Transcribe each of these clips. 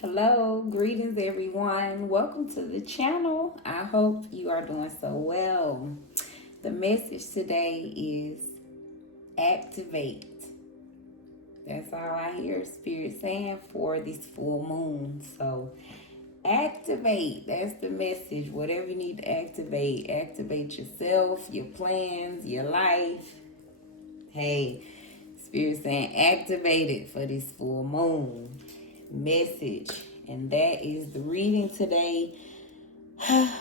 Hello, greetings everyone. Welcome to the channel. I hope you are doing so well. The message today is activate. That's all I hear Spirit saying for this full moon. So activate. That's the message. Whatever you need to activate. Activate yourself, your plans, your life. Hey, Spirit saying activate it for this full moon message. And that is the reading today.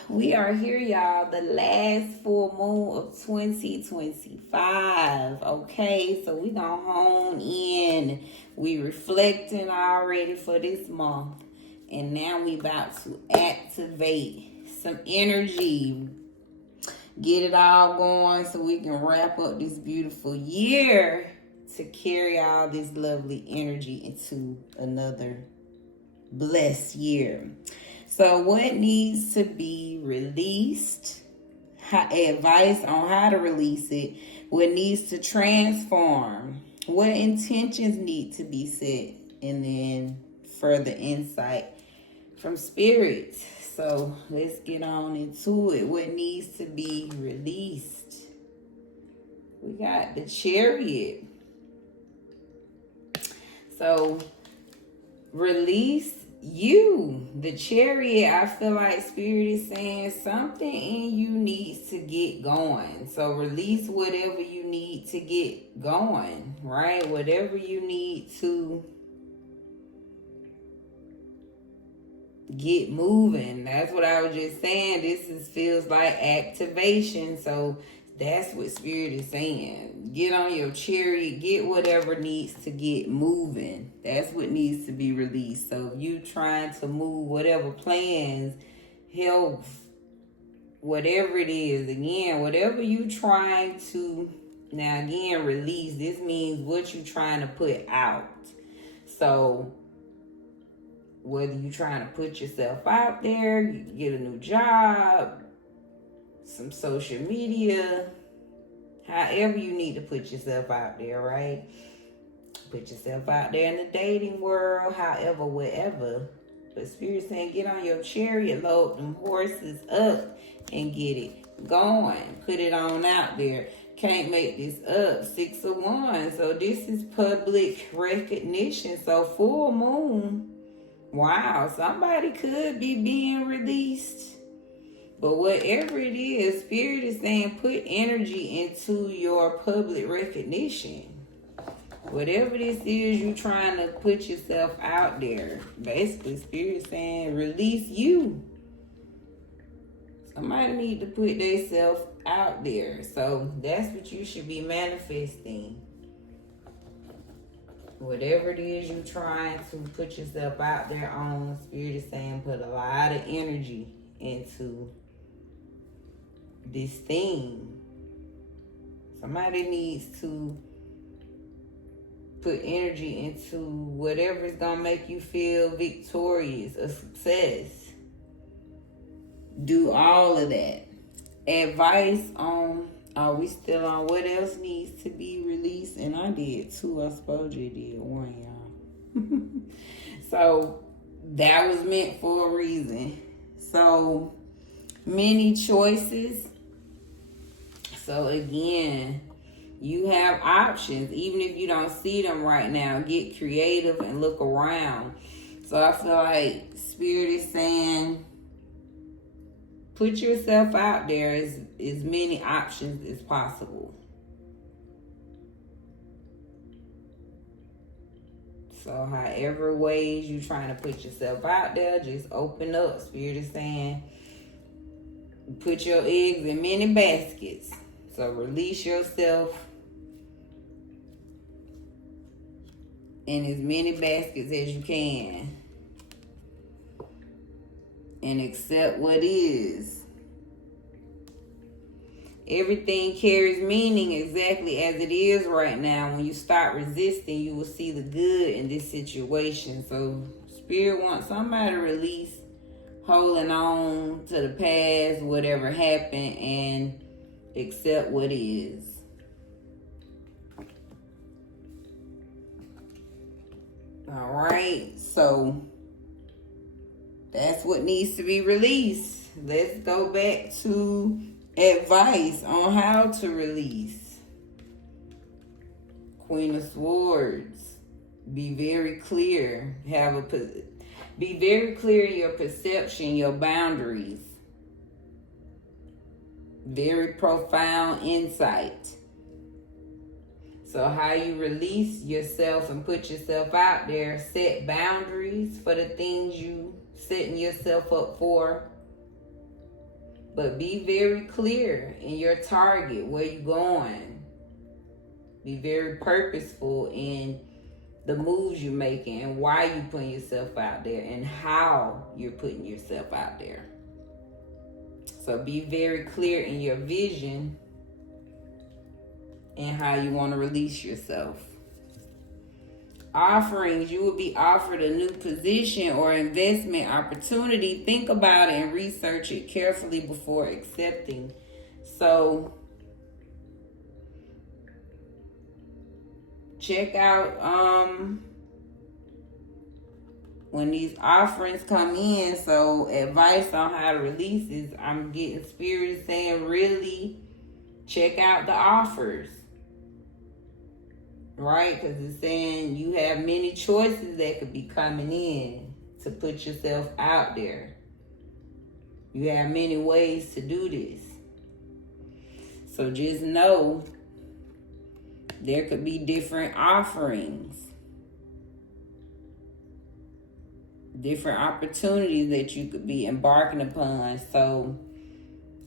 We are here, y'all, the last full moon of 2025. Okay, so we gonna hone in. We reflecting already for this month, and now we about to activate some energy, get it all going so we can wrap up this beautiful year to carry all this lovely energy into another blessed year. So what needs to be released, advice on how to release it, what needs to transform, what intentions need to be set, and then further insight from Spirit. So let's get on into it. What needs to be released? We got the Chariot. So release you. The Chariot, I feel like Spirit is saying something in you needs to get going. So release whatever you need to get going, right? Whatever you need to get moving. That's what I was just saying. Feels like activation. So that's what Spirit is saying. Get on your chariot, get whatever needs to get moving. That's what needs to be released. So if you trying to move whatever plans, health, whatever it is, again, whatever you trying to, now again, release, this means what you trying to put out. So whether you trying to put yourself out there, you get a new job, some social media, however you need to put yourself out there, right? Put yourself out there in the dating world, however, whatever. But Spirit saying, get on your chariot, load them horses up and get it going. Put it on out there. Can't make this up. 6 of Wands. So this is public recognition. So full moon. Wow, somebody could be being released. But whatever it is, Spirit is saying put energy into your public recognition. Whatever this is, you trying to put yourself out there. Basically, Spirit is saying release you. Somebody need to put themselves out there. So that's what you should be manifesting. Whatever it is you trying to put yourself out there on, Spirit is saying put a lot of energy into this thing. Somebody needs to put energy into whatever is going to make you feel victorious, a success. Do all of that. Advice on, are we still on what else needs to be released? And I did two. I suppose you did one, y'all. So that was meant for a reason. So many choices. So again, you have options. Even if you don't see them right now, get creative and look around. So I feel like Spirit is saying, put yourself out there as many options as possible. So however ways you trying to put yourself out there, just open up. Spirit is saying, put your eggs in many baskets. So release yourself in as many baskets as you can. And accept what is. Everything carries meaning exactly as it is right now. When you start resisting, you will see the good in this situation. So Spirit wants somebody to release holding on to the past, whatever happened, and accept what is. All right, so That's what needs to be released. Let's go back to advice on how to release. Queen of Swords. Be very clear. Be very clear in your perception, your boundaries. Very profound insight. So how you release yourself and put yourself out there, set boundaries for the things you setting yourself up for. But be very clear in your target, where you're going. Be very purposeful in the moves you're making and why you're putting yourself out there and how you're putting yourself out there. So be very clear in your vision and how you want to release yourself. Offerings, you will be offered a new position or investment opportunity. Think about it and research it carefully before accepting. So check out when these offerings come in. So advice on how to release is, I'm getting spirit saying really check out the offers. Right? Because it's saying you have many choices that could be coming in to put yourself out there. You have many ways to do this. So just know there could be different offerings, different opportunities that you could be embarking upon. So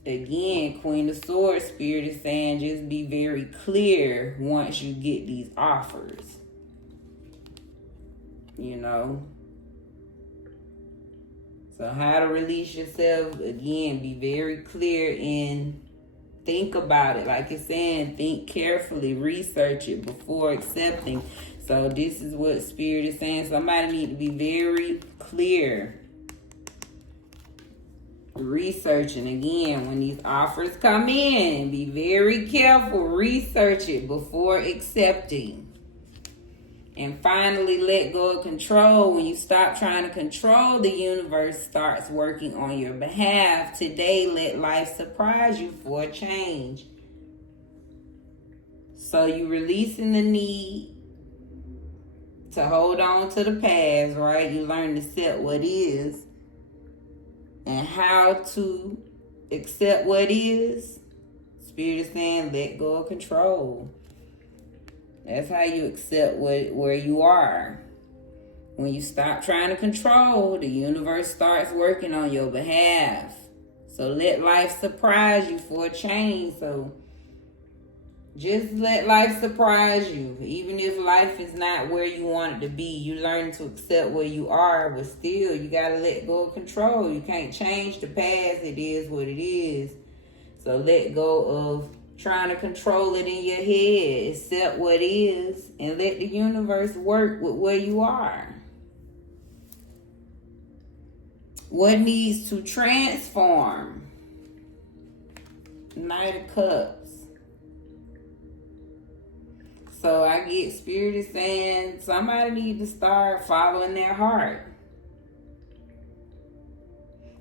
again, Queen of Swords, Spirit is saying just be very clear once you get these offers. You know? So how to release yourself, again, be very clear and think about it. Like it's saying, think carefully, research it before accepting. So this is what Spirit is saying. Somebody need to be very clear. Researching again when these offers come in. Be very careful. Research it before accepting. And finally, let go of control. When you stop trying to control, the universe starts working on your behalf. Today, let life surprise you for a change. So you releasing the need to hold on to the past, right? You learn to accept what is. And how to accept what is. Spirit is saying, let go of control. That's how you accept where you are. When you stop trying to control, the universe starts working on your behalf. So let life surprise you for a change. So just let life surprise you. Even if life is not where you want it to be, you learn to accept where you are, but still you got to let go of control. You can't change the past. It is what it is. So let go of trying to control it in your head. Accept what is and let the universe work with where you are. What needs to transform? Knight of Cups. So I get Spirit is saying somebody needs to start following their heart.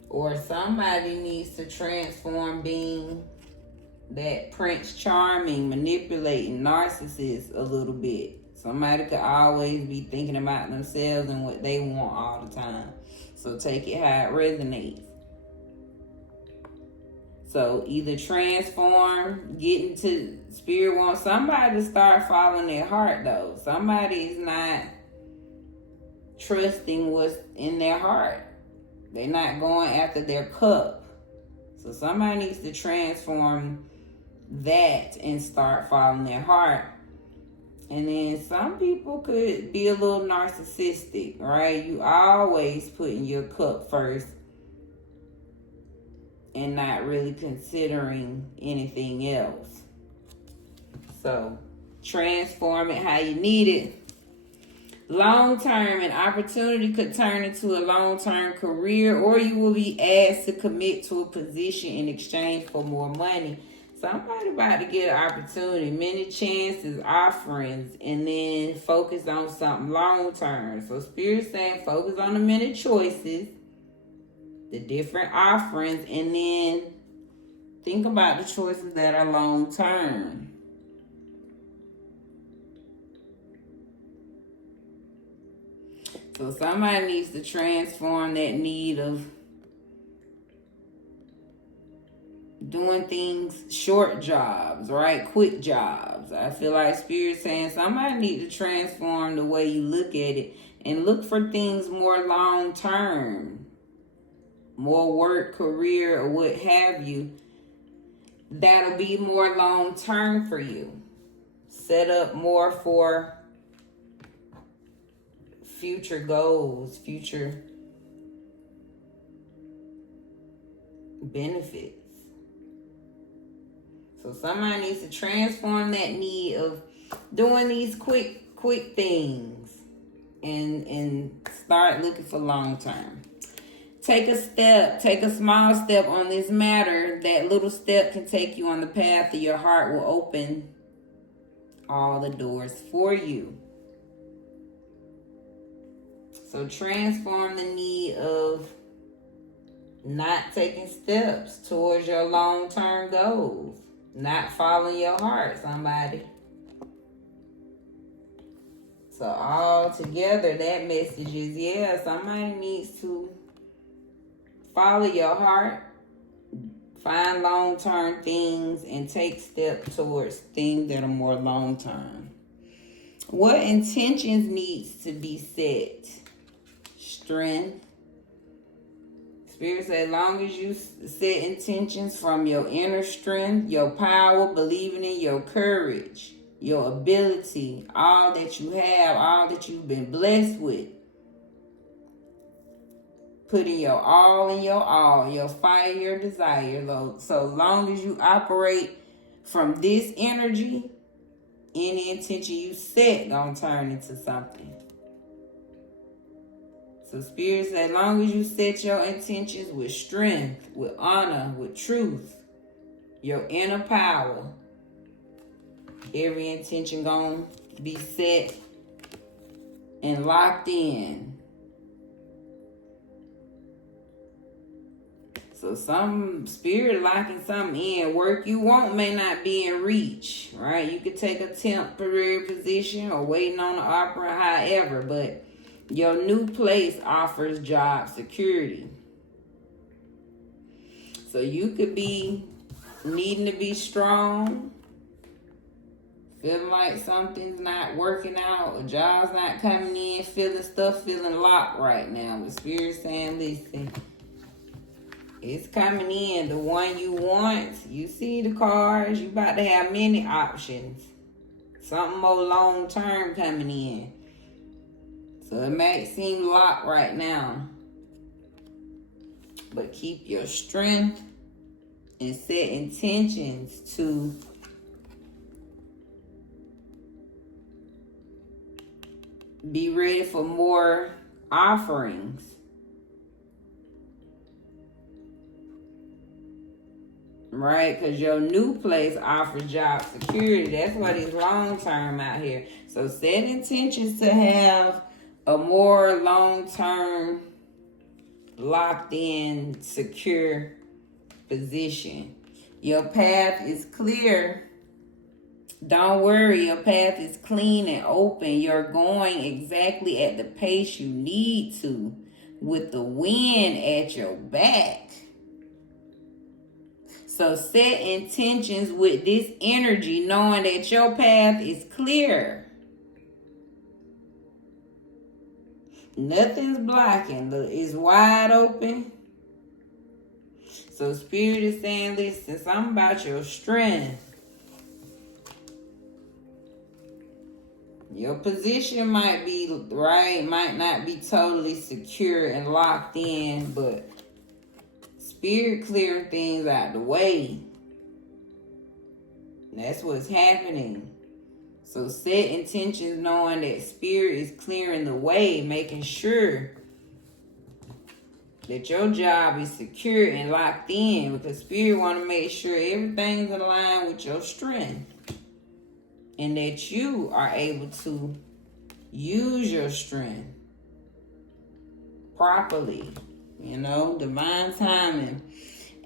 Or somebody needs to transform being that Prince Charming, manipulating narcissist a little bit. Somebody could always be thinking about themselves and what they want all the time. So take it how it resonates. So either transform, get into Spirit wants somebody to start following their heart though. Somebody is not trusting what's in their heart. They're not going after their cup. So somebody needs to transform that and start following their heart. And then some people could be a little narcissistic, right? You always putting your cup first and not really considering anything else. So transform it how you need it. Long term, an opportunity could turn into a long-term career, or you will be asked to commit to a position in exchange for more money. Somebody about to get an opportunity, many chances, offerings, and then focus on something long term. So Spirit saying focus on the many choices the different offerings, and then think about the choices that are long term. So somebody needs to transform that need of doing things, short jobs, right? Quick jobs. I feel like Spirit saying somebody need to transform the way you look at it and look for things more long term, more work, career, or what have you. That'll be more long term for you. Set up more for future goals, future benefits. So somebody needs to transform that need of doing these quick things and start looking for long term. Take a small step on this matter. That little step can take you on the path that your heart will open all the doors for you. So transform the need of not taking steps towards your long-term goals. Not following your heart, somebody. So all together, that message is, somebody needs to follow your heart, find long-term things, and take steps towards things that are more long-term. What intentions needs to be set? Strength. Spirit said, as long as you set intentions from your inner strength, your power, believing in your courage, your ability, all that you have, all that you've been blessed with, putting your all in your all, your fire, your desire. So long as you operate from this energy, any intention you set gonna turn into something. So Spirit said, as long as you set your intentions with strength, with honor, with truth, your inner power, every intention gonna be set and locked in. So some Spirit locking something in. Work you want may not be in reach, right? You could take a temporary position or waiting on the opera, however, but your new place offers job security. So you could be needing to be strong, feeling like something's not working out, a job's not coming in, feeling locked right now. But Spirit saying, listen, it's coming in. The one you want, you see the cards, you about to have many options. Something more long term coming in. So it may seem locked right now. But keep your strength and set intentions to be ready for more offerings. Right? Because your new place offers job security. That's what is long term out here. So set intentions to have a more long-term, locked-in, secure position. Your path is clear. Don't worry, your path is clean and open. You're going exactly at the pace you need to with the wind at your back. So set intentions with this energy, knowing that your path is clear. Nothing's blocking. It's wide open. So Spirit is saying, listen, something about your strength. Your position might be right, might not be totally secure and locked in, but Spirit clearing things out the way. That's what's happening. So set intentions knowing that Spirit is clearing the way, making sure that your job is secure and locked in, because Spirit want to make sure everything's in line with your strength and that you are able to use your strength properly You know, divine timing.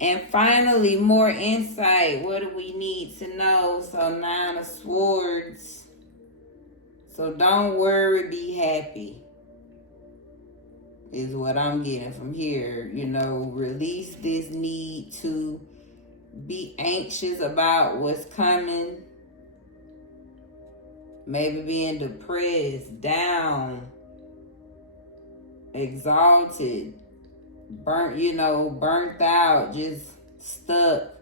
And finally, more insight. What do we need to know? So 9 of Swords. So don't worry, be happy. Is what I'm getting from here. You know, release this need to be anxious about what's coming. Maybe being depressed, down, exalted, burnt out, just stuck,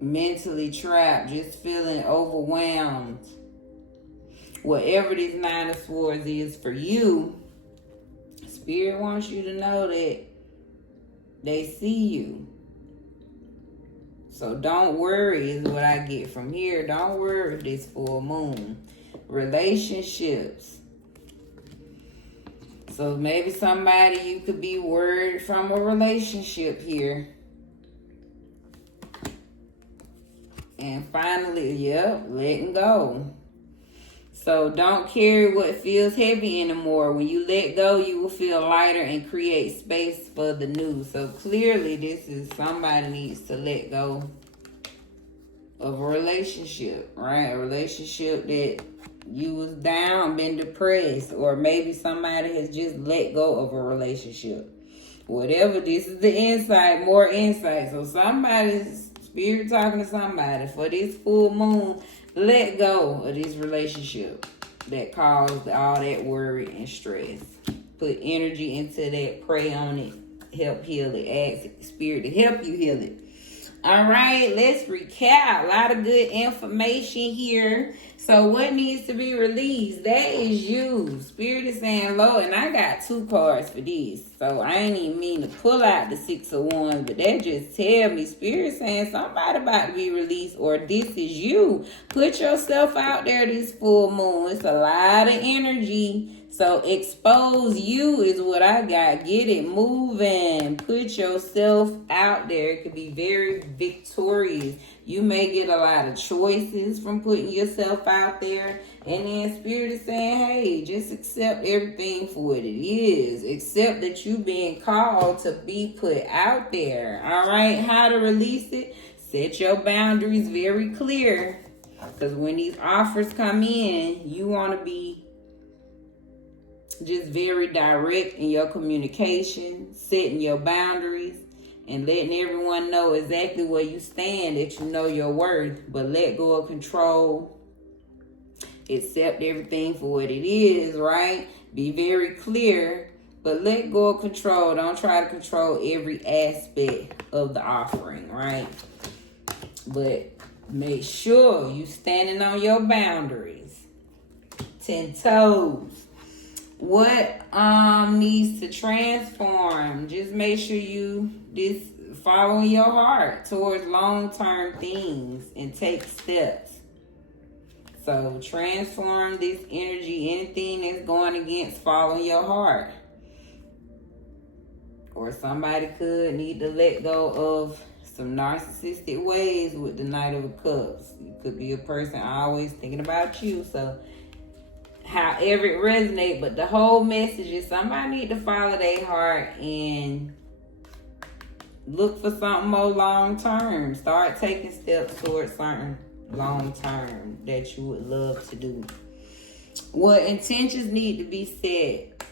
mentally trapped, just feeling overwhelmed. Whatever this 9 of Swords is for you, Spirit wants you to know that they see you. So don't worry is what I get from here. Don't worry this full moon. Relationships. So maybe somebody you could be worried from a relationship here. And finally, letting go. So don't carry what feels heavy anymore. When you let go, you will feel lighter and create space for the new. So clearly this is somebody needs to let go of a relationship, right? A relationship that you was down, been depressed, or maybe somebody has just let go of a relationship. Whatever, this is the insight, more insight. So somebody's Spirit talking to somebody for this full moon. Let go of this relationship that caused all that worry and stress. Put energy into that. Pray on it. Help heal it. Ask Spirit to help you heal it. All right, let's recap. A lot of good information here. So what needs to be released? That is you. Spirit is saying low, and I got 2 cards for this. So I ain't even mean to pull out the 6 of Wands, but that just tell me Spirit saying somebody about to be released, or this is you. Put yourself out there this full moon. It's a lot of energy. So expose you is what I got. Get it moving. Put yourself out there. It could be very victorious. You may get a lot of choices from putting yourself out there. And then Spirit is saying, hey, just accept everything for what it is. Accept that you being called to be put out there. All right, how to release it? Set your boundaries very clear. Because when these offers come in, you want to be just very direct in your communication, setting your boundaries, and letting everyone know exactly where you stand, that you know your worth. But let go of control. Accept everything for what it is, right? Be very clear, but let go of control. Don't try to control every aspect of the offering, right? But make sure you standing on your boundaries. 10 toes. What needs to transform? Just make sure you just following your heart towards long-term things and take steps. So transform this energy. Anything that's going against following your heart. Or somebody could need to let go of some narcissistic ways with the Knight of Cups. It could be a person always thinking about you. So however it resonates, but the whole message is somebody need to follow their heart and look for something more long term. Start taking steps towards something long term that you would love to do. What intentions need to be set?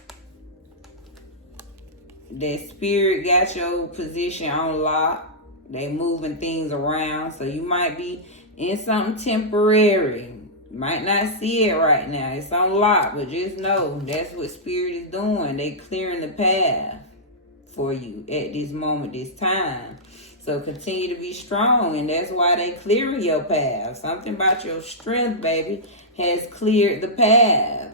That Spirit got your position on lock. They moving things around, so you might be in something temporary. Might not see it right now. It's on lock, but just know that's what Spirit is doing. They clearing the path for you at this moment, this time. So continue to be strong, and that's why they clearing your path. Something about your strength, baby, has cleared the path.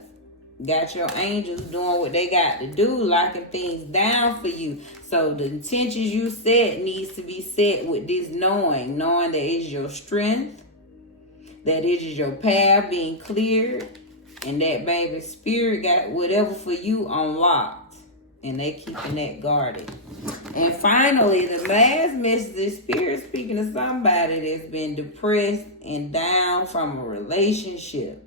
Got your angels doing what they got to do, locking things down for you. So the intentions you set needs to be set with this knowing that it's your strength, that it is your path being cleared, and that baby Spirit got whatever for you unlocked, and they keeping that guarded. And finally, the last message is Spirit speaking to somebody that's been depressed and down from a relationship.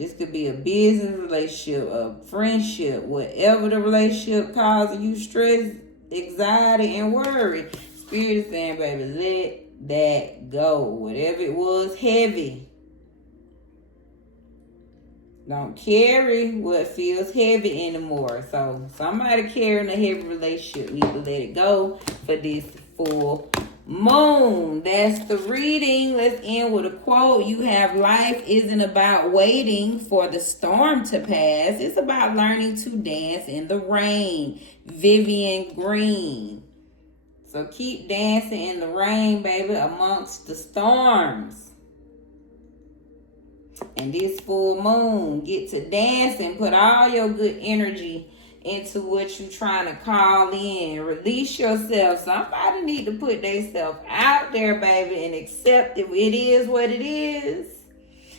This could be a business relationship, a friendship, whatever the relationship causing you stress, anxiety, and worry. Spirit is saying, baby, let that go. Whatever it was heavy. Don't carry what feels heavy anymore. So somebody carrying a heavy relationship need to let it go for this full moon. That's the reading. Let's end with a quote. You have life isn't about waiting for the storm to pass. It's about learning to dance in the rain. Vivian Green. So keep dancing in the rain, baby, amongst the storms. And this full moon, get to dancing. Put all your good energy into what you're trying to call in. Release yourself. Somebody need to put themselves out there, baby, and accept it. It is what it is.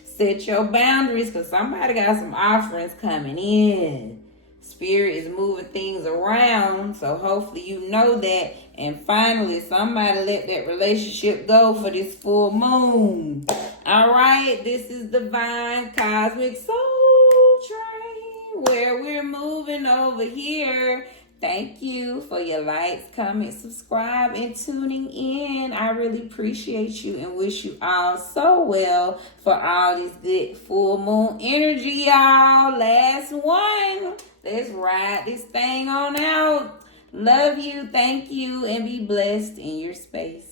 Set your boundaries, because somebody got some offerings coming in. Spirit is moving things around, so hopefully you know that. And finally, somebody let that relationship go for this full moon. All right, this is Divine Cosmic Soul Train, where we're moving over here. Thank you for your likes, comments, subscribe, and tuning in. I really appreciate you and wish you all so well for all this good full moon energy, y'all. Last one. Let's ride this thing on out. Love you, thank you, and be blessed in your space.